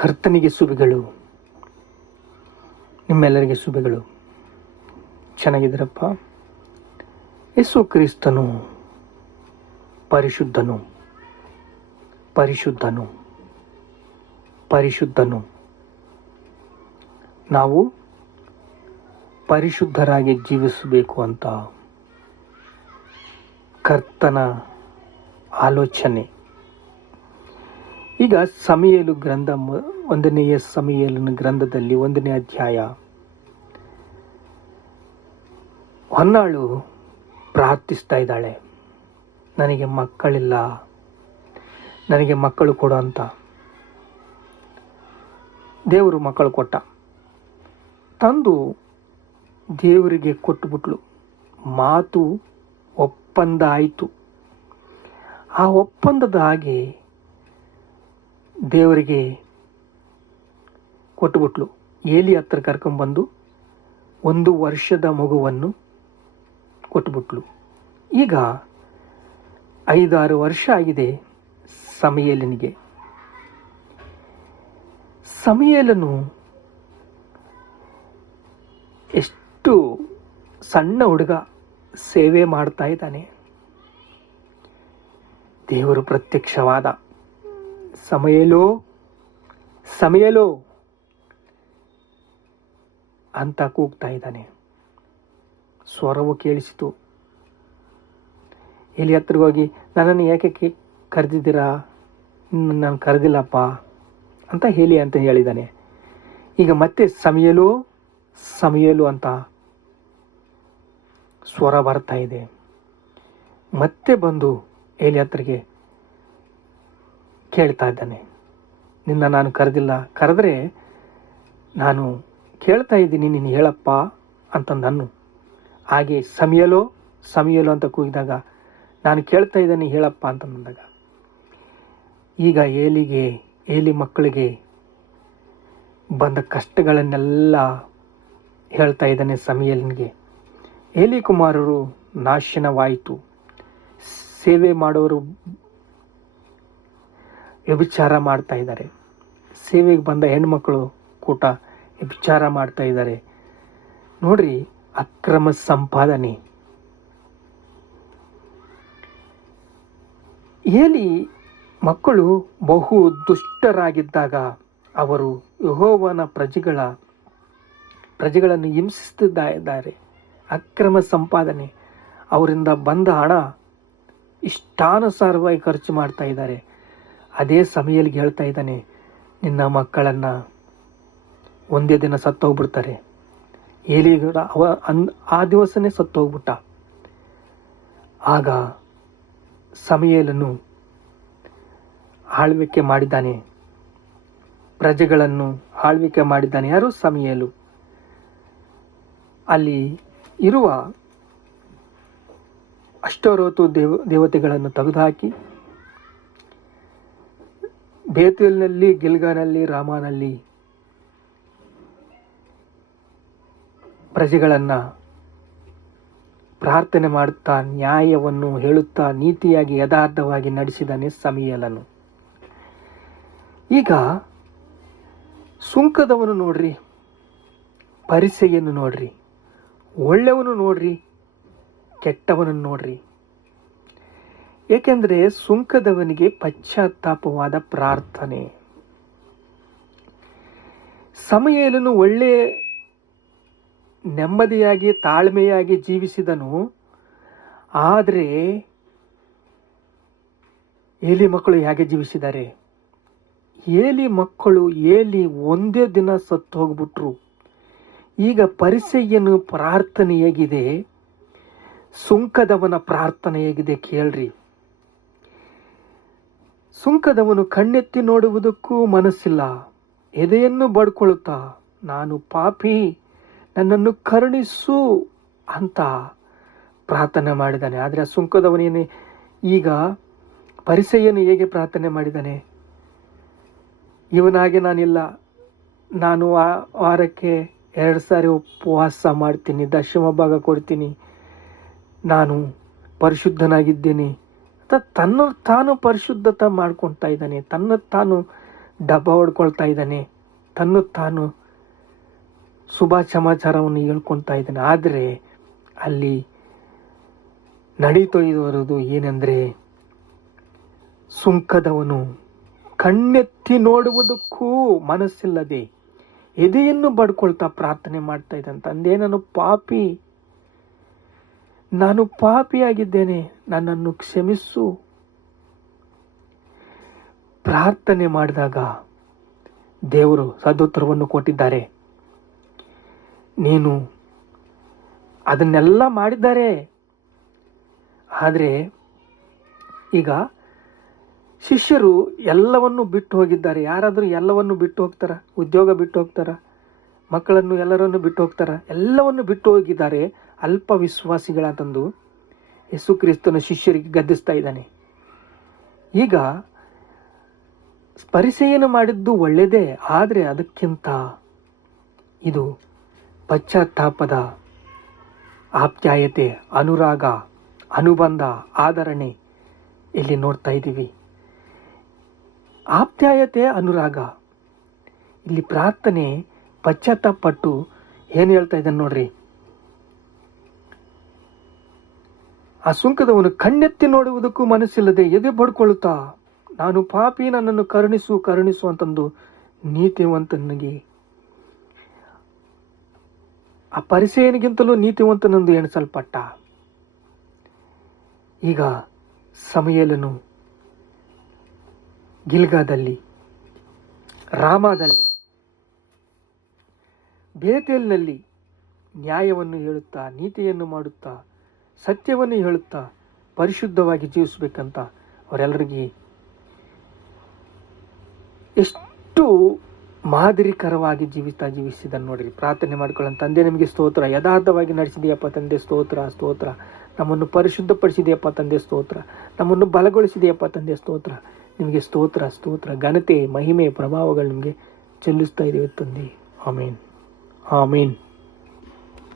ಕರ್ತನಿಗೆ ಸುಬಿಗಳು. ನಿಮ್ಮೆಲ್ಲರಿಗೆ ಸುಬಿಗಳು. ಚೆನ್ನಾಗಿದ್ದೀರಪ್ಪ. ಯೇಸು ಕ್ರಿಸ್ತನು ಪರಿಶುದ್ಧನು. ಪರಿಶುದ್ಧನು. ಪರಿಶುದ್ಧನು. ನಾವು ಪರಿಶುದ್ಧರಾಗಿ ಜೀವಿಸಬೇಕು ಅಂತ ಕರ್ತನ ಆಲೋಚನೆ. ಈಗ ಸಮಯಲು ಗ್ರಂಥ ಒಂದನೆಯ ಸಮಯಲಿನ ಗ್ರಂಥದಲ್ಲಿ ಒಂದನೇ ಅಧ್ಯಾಯ. ಹೊನ್ನಾಳು ಪ್ರಾರ್ಥಿಸ್ತಾ ಇದ್ದಾಳೆ. ನನಗೆ ಮಕ್ಕಳಿಲ್ಲ. ನನಗೆ ಮಕ್ಕಳು ಕೊಡು ಅಂತ. ದೇವರು ಮಕ್ಕಳು ಕೊಟ್ಟ. ತಂದು ದೇವರಿಗೆ ಕೊಟ್ಟುಬಿಟ್ಲು. ಮಾತು ಒಪ್ಪಂದ ಆಯಿತು. ಆ ಒಪ್ಪಂದದ ಹಾಗೆ ದೇವರಿಗೆ ಕೊಟ್ಟುಬಿಟ್ಲು. ಏಲಿ ಹತ್ರ ಕರ್ಕೊಂಬಂದು ಒಂದು ವರ್ಷದ ಮಗುವನ್ನು ಕೊಟ್ಟುಬಿಟ್ಲು. ಈಗ ಐದಾರು ವರ್ಷ ಆಗಿದೆ ಸಮಯಲನಿಗೆ. ಸಮಯಲನು ಎಷ್ಟು ಸಣ್ಣ ಹುಡುಗ ಸೇವೆ ಮಾಡ್ತಾ ಇದ್ದಾನೆ. ದೇವರು ಪ್ರತ್ಯಕ್ಷವಾದ ಸಮಯಲೋ? ಸಮಯಲೋ? ಅಂತ ಕೂಗ್ತಾ ಇದ್ದಾನೆ. ಸ್ವರವು ಕೇಳಿಸಿತು. ಇಲ್ಲಿ ಹತ್ತಿರ ಹೋಗಿ, ನನ್ನನ್ನು ಯಾಕೆ ಕರೆದಿದ್ದೀರಾ? ನಾನು ಕರೆದಿಲ್ಲಪ್ಪ ಅಂತ ಹೇಳಿ ಅಂತ ಹೇಳಿದ್ದಾನೆ. ಈಗ ಮತ್ತೆ ಸಮಯಲು? ಸಮಯಲು ಅಂತ ಸ್ವರ ಬರ್ತಾ ಇದೆ. ಮತ್ತೆ ಬಂದು ಏಲಿ ಹತ್ರಗೆ ಕೇಳ್ತಾ ಇದ್ದಾನೆ. ನಿನ್ನ ನಾನು ಕರೆದಿಲ್ಲ. ಕರೆದ್ರೆ ನಾನು ಕೇಳ್ತಾ ಇದ್ದೀನಿ, ನೀನು ಹೇಳಪ್ಪ ಅಂತಂದನ್ನು ಹಾಗೆ ಸಮಯಲೋ ಸಮಯಲೋ ಅಂತ ಕೂಗಿದಾಗ ನಾನು ಕೇಳ್ತಾ ಇದ್ದೇನೆ, ಹೇಳಪ್ಪ ಅಂತಂದಾಗ. ಈಗ ಏಲಿಗೆ, ಏಲಿ ಮಕ್ಕಳಿಗೆ ಬಂದ ಕಷ್ಟಗಳನ್ನೆಲ್ಲ ಹೇಳ್ತಾ ಇದ್ದಾನೆ ಸಮಯಲಿನಿಗೆ. ಏಲಿ ಕುಮಾರರು ನಾಶನವಾಯಿತು. ಸೇವೆ ಮಾಡೋರು ವ್ಯಭಿಚಾರ ಮಾಡ್ತಾ ಇದ್ದಾರೆ. ಸೇವೆಗೆ ಬಂದ ಹೆಣ್ಮಕ್ಳು ಕೂಟ ವ್ಯಭಿಚಾರ ಮಾಡ್ತಾ ಇದ್ದಾರೆ. ನೋಡ್ರಿ, ಅಕ್ರಮ ಸಂಪಾದನೆ. ಏಲಿ ಮಕ್ಕಳು ಬಹು ದುಷ್ಟರಾಗಿದ್ದಾಗ ಅವರು ಯಹೋವನ ಪ್ರಜೆಗಳ, ಪ್ರಜೆಗಳನ್ನು ಹಿಂಸಿಸ್ತಿದ್ದ ಇದ್ದಾರೆ ಅಕ್ರಮ ಸಂಪಾದನೆ. ಅವರಿಂದ ಬಂದ ಹಣ ಇಷ್ಟಾನುಸಾರವಾಗಿ ಖರ್ಚು ಮಾಡ್ತಾ ಇದ್ದಾರೆ. ಅದೇ ಸಮಯದಲ್ಲಿ ಹೇಳ್ತಾ ಇದ್ದಾನೆ, ನಿನ್ನ ಮಕ್ಕಳನ್ನು ಒಂದೇ ದಿನ ಸತ್ತೋಗ್ಬಿಡ್ತಾರೆ. ಏಲಿ ಅವ ಅನ್ ಆ ದಿವಸನೇ ಸತ್ತೋಗ್ಬಿಟ್ಟ. ಆಗ ಸಮಯಲನ್ನು ಆಳ್ವಿಕೆ ಮಾಡಿದ್ದಾನೆ. ಪ್ರಜೆಗಳನ್ನು ಆಳ್ವಿಕೆ ಮಾಡಿದ್ದಾನೆ. ಯಾರು? ಸಮಯಲು. ಅಲ್ಲಿ ಇರುವ ಅಷ್ಟೋರೋತು ದೇವ ದೇವತೆಗಳನ್ನು ತೆಗೆದುಹಾಕಿ ಬೇತೇಲ್ನಲ್ಲಿ, ಗಿಲ್ಗಾನಲ್ಲಿ, ರಾಮನಲ್ಲಿ ಪ್ರಜೆಗಳನ್ನು ಪ್ರಾರ್ಥನೆ ಮಾಡುತ್ತಾ, ನ್ಯಾಯವನ್ನು ಹೇಳುತ್ತಾ, ನೀತಿಯಾಗಿ, ಯಥಾರ್ಥವಾಗಿ ನಡೆಸಿದಾನೆ ಸಮಿಯಲನು ಈಗ ಸುಂಕದವನು ನೋಡ್ರಿ, ಪರಿಸೆಯನ್ನು ನೋಡ್ರಿ, ಒಳ್ಳೆಯವನು ನೋಡ್ರಿ, ಕೆಟ್ಟವನನ್ನು ನೋಡ್ರಿ. ಏಕೆಂದರೆ ಸುಂಕದವನಿಗೆ ಪಶ್ಚಾತ್ತಾಪವಾದ ಪ್ರಾರ್ಥನೆ. ಸಮಯಲನು ಒಳ್ಳೆಯ ನೆಮ್ಮದಿಯಾಗಿ, ತಾಳ್ಮೆಯಾಗಿ ಜೀವಿಸಿದನು. ಆದರೆ ಏಲಿ ಮಕ್ಕಳು ಹೇಗೆ ಜೀವಿಸಿದ್ದಾರೆ? ಏಲಿ ಮಕ್ಕಳು ಏಲಿ ಒಂದೇ ದಿನ ಸತ್ತು ಹೋಗ್ಬಿಟ್ರು. ಈಗ ಪರಿಸೆಯನ್ನು ಪ್ರಾರ್ಥನೆ ಹೇಗಿದೆ ಸುಂಕದವನ ಪ್ರಾರ್ಥನೆ ಹೇಗಿದೆ ಕೇಳ್ರಿ. ಸುಂಕದವನು ಕಣ್ಣೆತ್ತಿ ನೋಡುವುದಕ್ಕೂ ಮನಸ್ಸಿಲ್ಲ. ಎದೆಯನ್ನು ಬಡ್ಕೊಳ್ಳುತ್ತಾ, ನಾನು ಪಾಪಿ, ನನ್ನನ್ನು ಕರುಣಿಸು ಅಂತ ಪ್ರಾರ್ಥನೆ ಮಾಡಿದ್ದಾನೆ ಆದರೆ ಆ ಸುಂಕದವನೇನೆ ಈಗ ಪರಿಸೆಯನ್ನು ಹೇಗೆ ಪ್ರಾರ್ಥನೆ ಮಾಡಿದ್ದಾನೆ ಇವನಾಗೆ ನಾನಿಲ್ಲ. ನಾನು ಆ ವಾರಕ್ಕೆ ಎರಡು ಸಾರಿ ಉಪವಾಸ ಮಾಡ್ತೀನಿ, ದಶಮ ಭಾಗ ಕೊಡ್ತೀನಿ. ನಾನು ಪರಿಶುದ್ಧನಾಗಿದ್ದೇನೆ. ತನ್ನ ತಾನು ಪರಿಶುದ್ಧತೆ ಮಾಡ್ಕೊಳ್ತಾ ಇದ್ದಾನೆ. ತನ್ನ ತಾನು ಡಬ್ಬ ಹೊಡ್ಕೊಳ್ತಾ ಇದ್ದಾನೆ. ತನ್ನ ತಾನು ಶುಭ ಸಮಾಚಾರವನ್ನು ಹೇಳ್ಕೊಳ್ತಾ ಇದ್ದಾನೆ. ಆದರೆ ಅಲ್ಲಿ ನಡೀತೊಯ್ದು ಏನೆಂದರೆ ಸುಂಕದವನು ಕಣ್ಣೆತ್ತಿ ನೋಡುವುದಕ್ಕೂ ಮನಸ್ಸಿಲ್ಲದೆ ಎದೆಯನ್ನು ಬಡ್ಕೊಳ್ತಾ ಪ್ರಾರ್ಥನೆ ಮಾಡ್ತಾ ಇದ್ದಂತ ತಂದೆ, ನಾನು ಪಾಪಿ. ನಾನು ಪಾಪಿಯಾಗಿದ್ದೇನೆ, ನನ್ನನ್ನು ಕ್ಷಮಿಸು. ಪ್ರಾರ್ಥನೆ ಮಾಡಿದಾಗ ದೇವರು ಸದೋತ್ತರವನ್ನು ಕೊಟ್ಟಿದ್ದಾರೆ. ನೀನು ಅದನ್ನೆಲ್ಲ ಮಾಡಿದ್ದಾರೆ. ಆದರೆ ಈಗ ಶಿಷ್ಯರು ಎಲ್ಲವನ್ನು ಬಿಟ್ಟು ಹೋಗಿದ್ದಾರೆ. ಯಾರಾದರೂ ಎಲ್ಲವನ್ನು ಬಿಟ್ಟು ಹೋಗ್ತಾರ? ಉದ್ಯೋಗ ಬಿಟ್ಟು ಹೋಗ್ತಾರ? ಮಕ್ಕಳನ್ನು ಎಲ್ಲರನ್ನು ಬಿಟ್ಟು ಹೋಗ್ತಾರ? ಎಲ್ಲವನ್ನು ಬಿಟ್ಟು ಹೋಗಿದ್ದಾರೆ. ಅಲ್ಪ ವಿಶ್ವಾಸಿಗಳಾದಂದು ಯೇಸು ಕ್ರಿಸ್ತನ ಶಿಷ್ಯರಿಗೆ ಗದ್ದಿಸ್ತಾ ಇದ್ದಾನೆ. ಈಗ ಪರಿಚಯನ ಮಾಡಿದ್ದು ಒಳ್ಳೆಯದೇ, ಆದರೆ ಅದಕ್ಕಿಂತ ಇದು ಪಶ್ಚಾತ್ತಾಪದ ಆಪ್ಯಾಯತೆ, ಅನುರಾಗ, ಅನುಬಂಧ, ಆದರಣೆ ಇಲ್ಲಿ ನೋಡ್ತಾ ಇದ್ದೀವಿ. ಆಪ್ಯಾಯತೆ, ಅನುರಾಗ, ಇಲ್ಲಿ ಪ್ರಾರ್ಥನೆ ಪಶ್ಚಾತ್ತಾಪಟ್ಟು ಏನು ಹೇಳ್ತಾ ಇದ್ದಾನೆ ನೋಡ್ರಿ? ಆ ಸುಂಕದವನು ಕಣ್ಣೆತ್ತಿ ನೋಡುವುದಕ್ಕೂ ಮನಸ್ಸಿಲ್ಲದೆ ಎದೆ ಬಡ್ಕೊಳ್ಳುತ್ತಾ ನಾನು ಪಾಪಿ, ನನ್ನನ್ನು ಕರುಣಿಸು ಕರುಣಿಸು ಅಂತಂದು ನೀತಿವಂತನಿಗೆ. ಆ ಪರಿಚಯನಿಗಿಂತಲೂ ನೀತಿವಂತನೆಂದು ಎಣಿಸಲ್ಪಟ್ಟ. ಈಗ ಸಮಯಲನು ಗಿಲ್ಗಾದಲ್ಲಿ, ರಾಮಾದಲ್ಲಿ, ಬೇತೇಲ್ನಲ್ಲಿ ನ್ಯಾಯವನ್ನು ಹೇಳುತ್ತಾ, ನೀತಿಯನ್ನು ಮಾಡುತ್ತಾ ಸತ್ಯವನ್ನು ಹೇಳುತ್ತಾ ಪರಿಶುದ್ಧವಾಗಿ ಜೀವಿಸಬೇಕಂತ ಅವರೆಲ್ಲರಿಗೆ ಎಷ್ಟು ಮಾದರಿಕರವಾಗಿ ಜೀವಿಸ್ತಾ ಜೀವಿಸಿದ ನೋಡಿರಿ. ಪ್ರಾರ್ಥನೆ ಮಾಡ್ಕೊಳ್ಳೋ ತಂದೆ, ನಿಮಗೆ ಸ್ತೋತ್ರ. ಯಥಾರ್ಥವಾಗಿ ನಡೆಸಿದೆಯಪ್ಪ ತಂದೆ, ಸ್ತೋತ್ರ ಸ್ತೋತ್ರ. ನಮ್ಮನ್ನು ಪರಿಶುದ್ಧಪಡಿಸಿದೆಯಪ್ಪ ತಂದೆ, ಸ್ತೋತ್ರ. ನಮ್ಮನ್ನು ಬಲಗೊಳಿಸಿದೆಯಪ್ಪ ತಂದೆ, ಸ್ತೋತ್ರ. ನಿಮಗೆ ಸ್ತೋತ್ರ ಸ್ತೋತ್ರ. ಘನತೆ, ಮಹಿಮೆ, ಪ್ರಭಾವಗಳು ನಿಮಗೆ ಚೆಲ್ಲಿಸ್ತಾ ಇದ್ದೀವಿ ತಂದೆ. ಆಮೇನ್. ಆಮೇನ್.